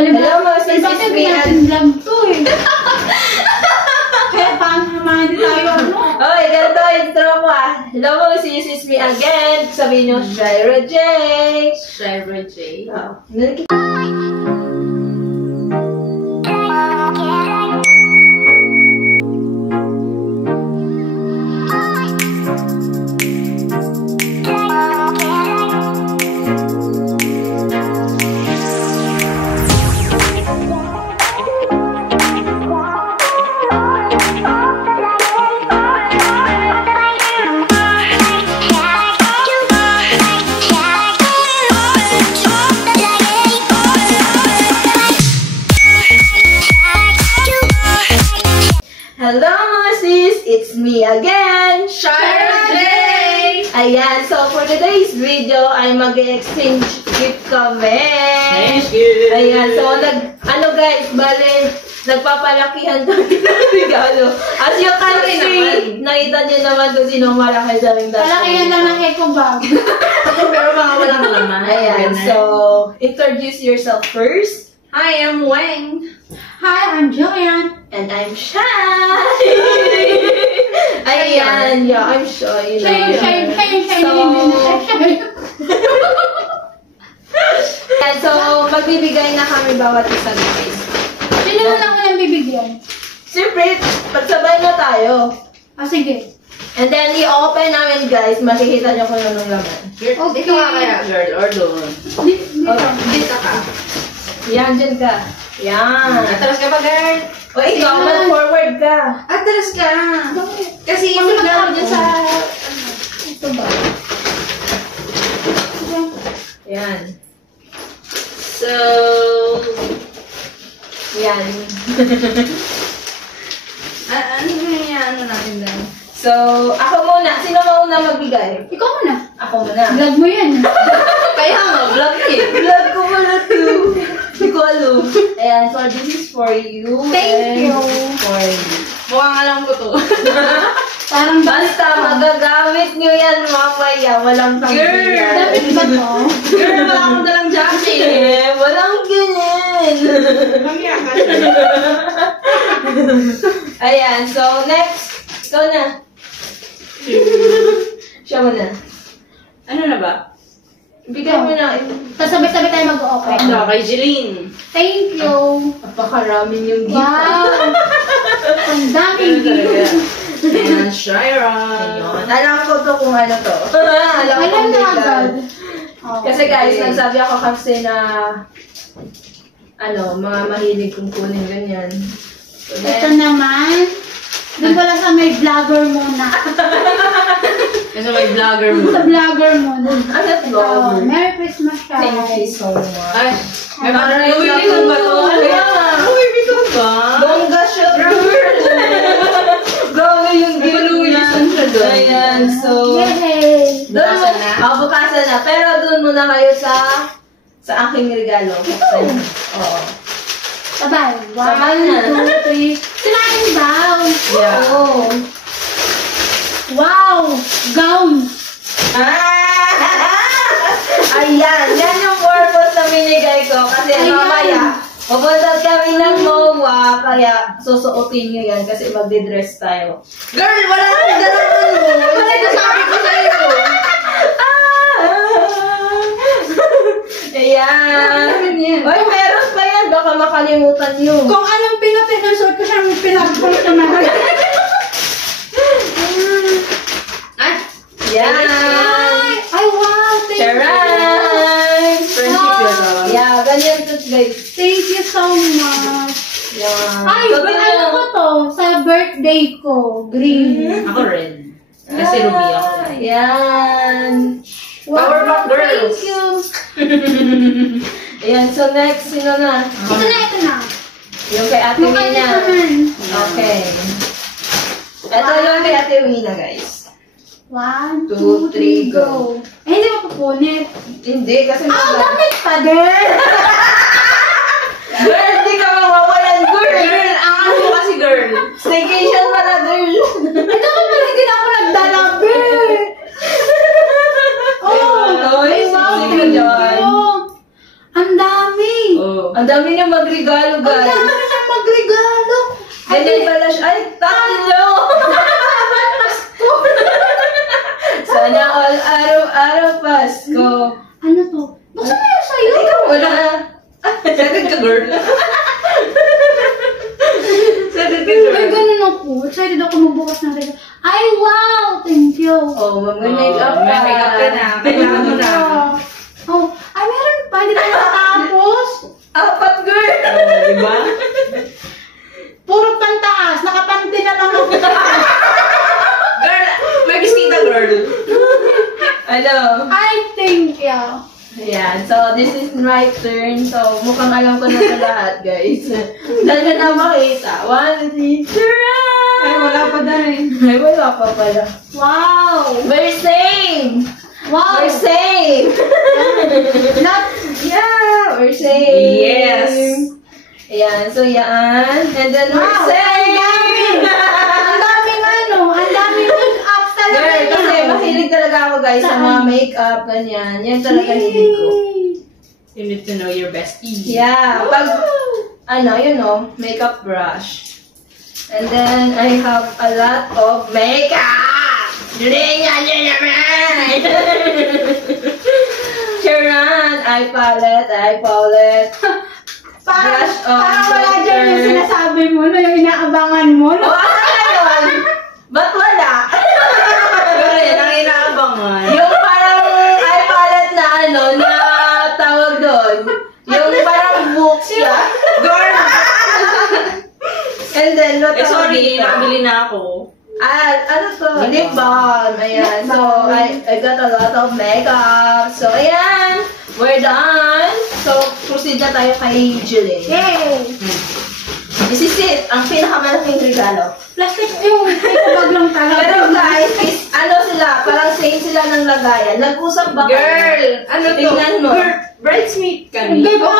Hello mga sis, Bakit it's me natin vlog to eh? Kaya paano naman hindi tayo ano? Okay, ganito intro ko ah. Hello mga sis, it's me again. Sabihin nyo, Shira J. Shira J. Oh. Hello mga sis, it's me again, Shira J. Ayan, so for today's video ay mag-exchange gift kami. Thank you. Ayan, so ano guys, bale, nagpapalakihan kami ng regalo. As you can see, nakita niyo naman kung sino malaki sa ring dati. Palakihan lang ng eco bag. Pero mga walang laman. Ayan, so introduce yourself first. Hi, I'm Weng. Hi, I'm Joanne. And I'm shy. Ayan, yeah, I'm shy. Shy. And so, magbibigay na kami bawat isa guys. Sino na lang walang bibigyan? Siyempre, pagsabay na tayo. Sige. And then, i-open namin guys, makikita nyo kung anong laman. Okay. Ikaw nga kaya, girl, or doon? Dito. Dito ka. Yan, dyan ka. Yan. Atras ka pa, girl. O, ikaw, mag-forward ka. Atras ka. Kasi yung regalo dyan sa... Ito ba? Yan. So... Yan. ano yung ano natin dyan? So, ako muna. Sino mauna magbigay? Ikaw muna. Ako muna. Vlog mo yan. Kaya nga, vlog eh. Vlog ko muna too. Hindi ko alam. Ayan, so this is for you. Thank you. For you. Mukhang alam ko to. Parang Basta magagamit nyo yan mamaya. Walang pangbiyan. Dapat ba to? Girl, wala akong dalang jacket. Walang ganyan. Mamaya ka. Ayan, so next. Ikaw na. Siya mo na. Ano na ba? Bigay mo na. Tapos sabay-sabay tayo mag-open. Ito, kay Jeline. Thank you. Napakaraming yung gift. Wow. Ang daming gift. Ayan, Shira. Ayun. Alam ko to kung ano to. Alam ko Alam na kung agad. Kasi guys, nagsabi ako kasi na mga mahilig kong kunin ganyan. So, Ito naman. Doon pala sa may vlogger muna. Kasi may vlogger mo. Sa vlogger muna. ano to? Merry Christmas, guys. Thank you so much. Ay, may parang Louis Vuitton ba to? Kaya nga. Louis Vuitton ba? Bongga siya, girl. Grabe yung gift Louis niya. Vuitton siya doon. Ayan, so... Yay! Bukasan na? Bukasan na. Pero doon muna kayo sa aking regalo. Buksan niyo. Oo. Sabay. Sabay na. 1, 2, 3. Sinain daw. Yeah. Oh. Wow! Gown! Ayan, yan yung purpose na binigay ko. Kasi Ayan. mamaya, pupunta kami ng MOA, kaya susuotin nyo yan kasi magdi-dress tayo. Girl, wala akong dalang ano. Wala yung sabi ko sa'yo. Ayan. Yan. Oy, meron pa yan. Baka makalimutan nyo. Kung anong pinutin ng suot ko siya, may pinagpalit naman. Ay, Yan. Ay, wow! Thank you! Charan! friendship yun. Yeah, ganyan to guys. Thank you so much! Yan. Ay, may ano ko to? Sa birthday ko. Green. Ako rin. Kasi Ruby ako. Yan. Powerpuff Girls. Thank you! Ayan, so next, sino na? Ito na. Yung kay Ate Yung kanya Mina. naman. Okay. Ito yung kay Ate Mina, guys. 1, 2, 3, 2, 3, go. Eh, hindi mapupunit. Hindi, kasi Damit pa din! Girl, hindi ka mawawalan, girl! Girl, ang ano mo kasi girl. Staycation pala, girl! Ito ka pala, hindi na ako nagdalabi! Oh, Ay, wow, sige thank dyan. you. Ang dami! Oh. Ang dami niya magregalo, Ang guys. dami na siyang magregalo. Ganyan pala siya. Ay, tatlo! Sana all araw-araw Pasko. Ano to? Buksan mo yung sa'yo. Ikaw wala. Excited ka, girl. Excited ka, Ay, ganun ako. Excited ako magbukas ng regalo. Ay, wow! Thank you. Oh, mag-makeup ka. May makeup ka na. Kailangan mo na. Oh, ay, meron pa. Hindi tayo nakatapos. Apat, girl! Diba? Puro pantaas. Nakapanti na lang ako. Girl, may bisita, girl. Ano? Ay, thank you. Ayan, so this is my turn. So, mukhang alam ko na ito lahat, guys. Dahil ko na makita. 1, 2, 3, Ay, wala pa dahil. Ay, wala pa pala. Wow! We're same! Wow! We're same! Not, Yeah, we're same! Yes. Ayan, so yan. And then we're wow! same! Ang daming ano, ang daming make-ups talaga Girl, kasi niya. mahilig talaga ako, guys, sa mga makeup, ganyan. Yan talaga hilig ko. You need to know your bestie. Yeah, pag, ano, you know, makeup brush. And then, I have a lot of makeup! Ganyan nyo naman! Sharon, eye palette. Parang, Brush on, parang wala dyan yung filter. sinasabi mo, no, yung inaabangan mo. O, No? asan na yun? Ba't wala? Girl, ang inaabangan. Yung parang eye palette na ano, na tawag doon. Yung parang book siya. Girl! And then, what Eh, tawag sorry, dito? nabili na ako. Ano to? Lip Lip balm. Ayan. Lip So, balm. I got a lot of makeup. So, ayan. We're done. So, proceed na tayo kay Julie. Yay! This is it. Ang pinakamalaking regalo. Plastic yung bag lang talaga. Pero guys, is, ano sila, parang same sila ng lagayan. Nag-usap ba kayo? Girl! Ano to? Tingnan mo. Girl, bridesmaid kami. Hindi ba?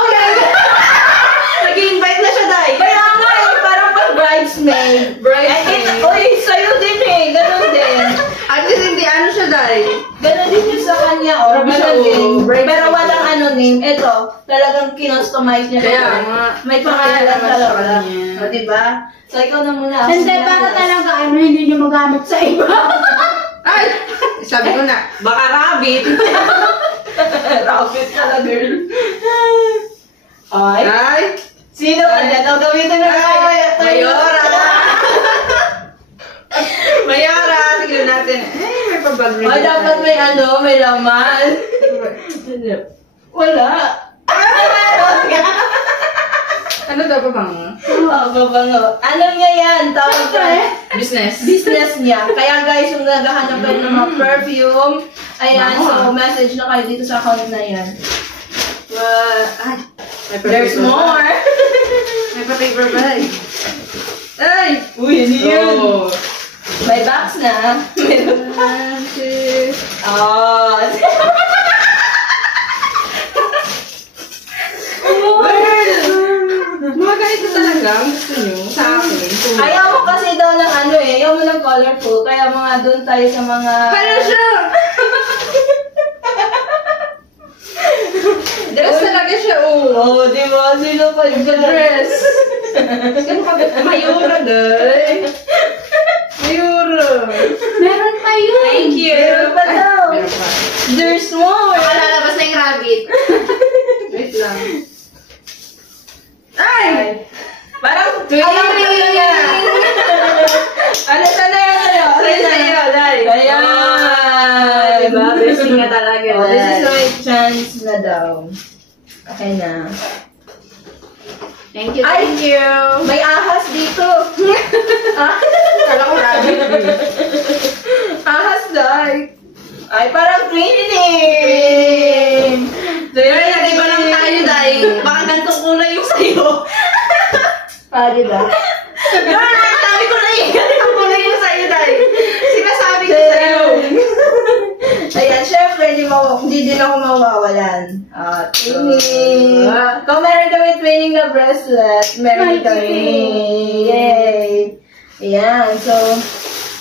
Nag-invite na siya, Day. Kaya nga eh, parang pag bridesmaid. Bridesmaid. Uy, sa'yo din eh. Ganon din. At least hindi ano siya, Day. Ganon din yung sa kanya, oh. Grabe siya, Ganon din. oh. Bridesmaid. Pero walang ano name. Ito, talagang kinostomize niya. Kaya talaga. nga. May pangalan Kaya naman talaga. sa kanya. O, diba? So, ikaw na muna. Hindi, para talaga ano, hindi nyo magamit sa iba. Ay! Sabi ko na, baka rabbit. Rabbit pala, girl. Ay. Ay! Sino ka dyan? O, gamitin na tayo. Mayora! Mayora! Tignan natin. Ay, may pabag O, dapat may ano, may laman. Wala. Ano daw pa bang? Babango. Ano niya yan? Tawag Siyempre. Business. business niya. Kaya guys, yung naghahanap kayo ng mga perfume, ayan, so message na kayo dito sa account na yan. Ay! May There's pa-paper more! bag. May pa-paper bag. Ay! Uy, ano yun? Oh. May box na. Meron. 1, 2... Oh. Mga ganito talaga ang gusto nyo sa akin. Ayaw mo kasi daw ng ano eh, ayaw mo ng colorful, kaya mga doon tayo sa mga... Ano siya? Dress talaga siya, oh. Oh, di ba? Sino pa yung Dress. Sino ka? Mayura, girl. Mayura. Meron pa yun. Thank you. Meron pa daw. Meron pa. There's more! Lalabas na yung rabbit. Wait lang. Ay! Parang, Twing! alam mo yun yan. Ano, sana yan, ano? Sa'yo, Day. Ayan! Ah, diba? Blessing na talaga, Oh, this is Day. my chance na daw. Okay na. Thank you, Ay! thank you. May ahas dito. Kala ko rabbit. Ahas, Day. Ay, parang cleaning. Girl, nag-iba lang tayo, Day. Baka gantong kulay yung sa'yo. Ah, di ba? Girl, sabi ko na yung gantong kulay yung sa'yo, Day. Sinasabi ko sa'yo. Ayan, syempre, hindi din ako mawawalan. Training. Kung meron kami training na bracelet, meron Ay, kami. Yay! Ayan, so,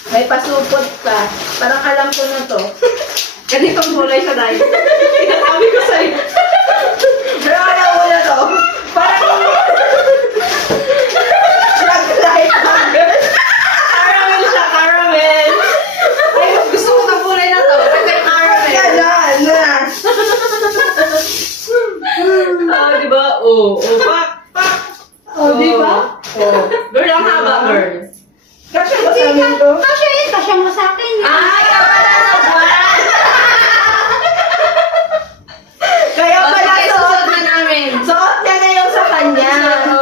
may pasupot pa. Parang alam ko na to. Ganitong kulay siya, Day. Sinasabi ko sa'yo. Pero alam ko na to. Parang Pak! Oh, di ba? Oh. Girl, ang haba, girl. Kasi ba sa amin to? Kasya mo sa akin. Ay, kapala na buwan! Kaya pala Susunod na namin. Suot niya na yung sa kanya.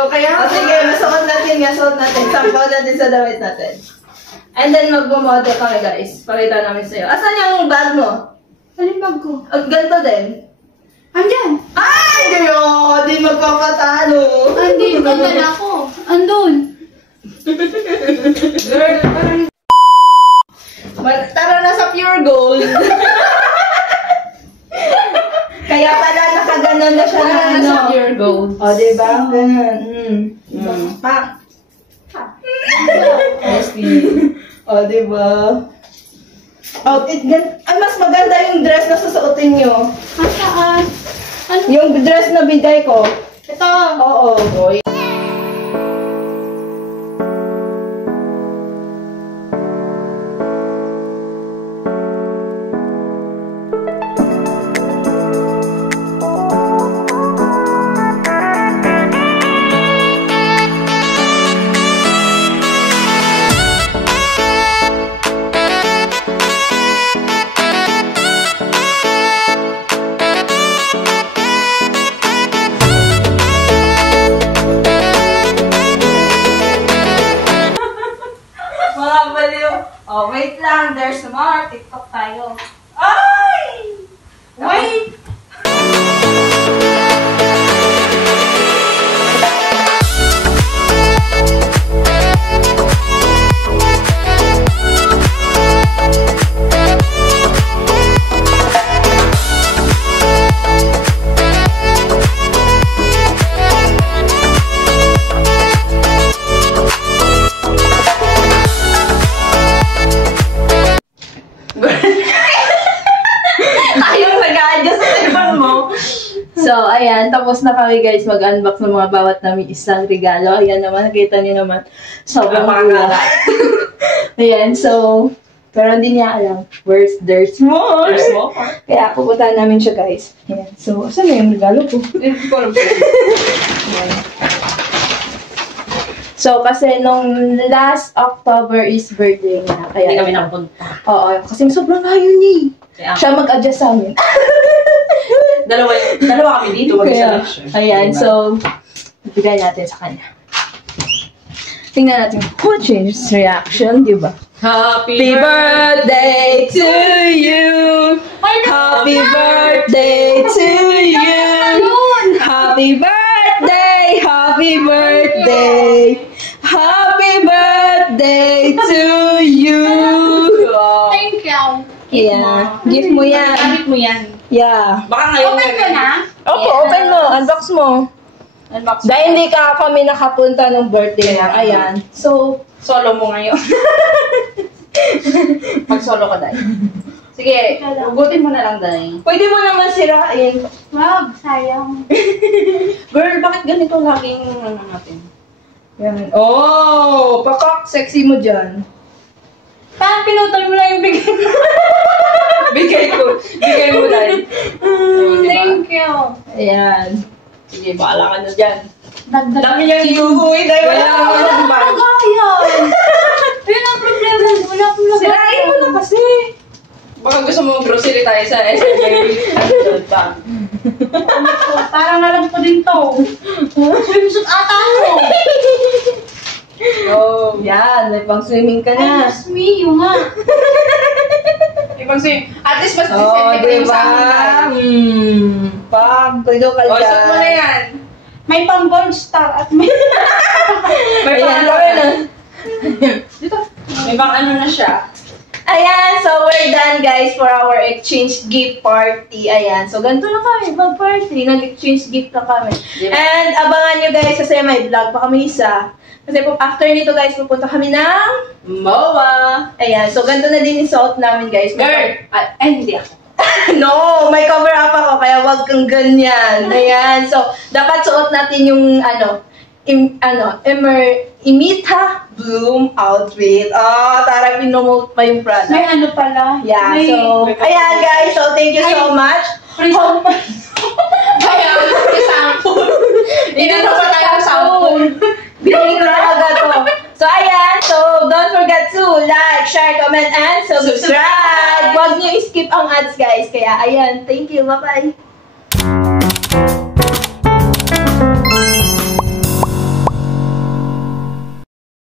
Kaya Sige, masuot natin nga. Suot natin. Sampaw natin sa damit natin. And then magmamodel kami guys. Pakita namin sa'yo. Asan yung bag mo? Ano yung bag ko? Ganito din. Andyan. Ay, gayo! Di magpapatalo. Andun, nadala ko. Andun. Girl, parang... Tara na sa pure gold. Kaya pala nakaganon na siya na ano. Sa pure gold. O, diba? Ganun. Pak. O, diba? Ay, mas maganda yung dress na susuotin nyo. Saan? Ano? Yung dress na bigay ko. Ito. Oo, boy. Mga baliw. Oh, wait lang. There's more. TikTok tayo. Ay! Wait! Ayaw nag-a-adjust sa cellphone mo. So, ayan. Tapos na kami guys mag-unbox ng mga bawat namin isang regalo. Ayan naman. Nakita niyo naman. Sobrang gula. Ayan. So, pero hindi niya alam. There's more. There's more. Kaya pupuntahan namin siya guys. Ayan. So, saan na yung regalo ko? Hindi ko alam. Ayan. So, kasi nung last October is birthday niya. Kaya Hindi kami nakapunta. Oo. Kasi sobrang layo niya. Kaya, Siya mag-adjust sa amin. dalawa kami dito. Kaya, ayan, so, bigay natin sa kanya. Tingnan natin kung change reaction, di ba? Happy birthday to you! Happy birthday to you! Happy birthday! Happy birthday! Happy birthday to you! Thank you. Yeah, gift mo yan. Gamit mo yan. Yeah. Baka ngayon Open ko na. Opo, Yeah. open mo. Unbox mo. Unbox. Dahil hindi kami nakapunta nung birthday niya. Ayan. So, Solo mo ngayon. Mag-solo ka, Day. Sige, hugutin mo na lang, Day. pwede mo naman sirain. Wag, sayang. Girl, bakit ganito laging ano natin? Yan. Oh, pakak. Sexy mo dyan. Parang pinutol mo lang yung bigay mo. Bigay ko. Bigay mo, Day. Thank you. Ayan. Sige, bahala ka na dyan. Dagdag. Dami niyang iuwi, Day. Wala ka Wala na akong bag. lagayan. Yun ang problema. Wala akong lagayan. Sirain mo na kasi. Baka gusto mo grocery tayo sa SMJ. Parang alam ko din to. Swimsuit ata ako. Oh, yan. May pang swimming ka Ay, na. mas me, yung nga. Ibang swim. At least mas Oh, December ko yung diba? sa akin. Pag, pwede ka O, dyan. shot mo na yan. May pang gold star at may... May pang Ayan, ano okay na. na. Dito. May pang ano na siya. Ayan, so we're done guys for our exchange gift party. Ayan, so ganito na kami, mag-party. Nag-exchange gift na kami. Yeah. And abangan nyo guys kasi may vlog pa kami isa. Kasi after nito guys, pupunta kami ng MOA. Ayan, so ganito na din yung suot namin guys. Girl. Ay, hindi ako. No, may cover up ako, kaya wag kang ganyan. Ayan, so dapat suot natin yung Imita Bloom outfit. Oh, tara, pinomote pa yung product. May ano pala. Yeah, may, so, ayan guys, so thank you so much. Free Hope- Kaya, sample. Inano pa tayo ng sample. Biling talaga to. So, ayan. So, don't forget to like, share, comment, and subscribe. Huwag niyo skip ang ads, guys. Kaya, ayan. Thank you. Bye-bye.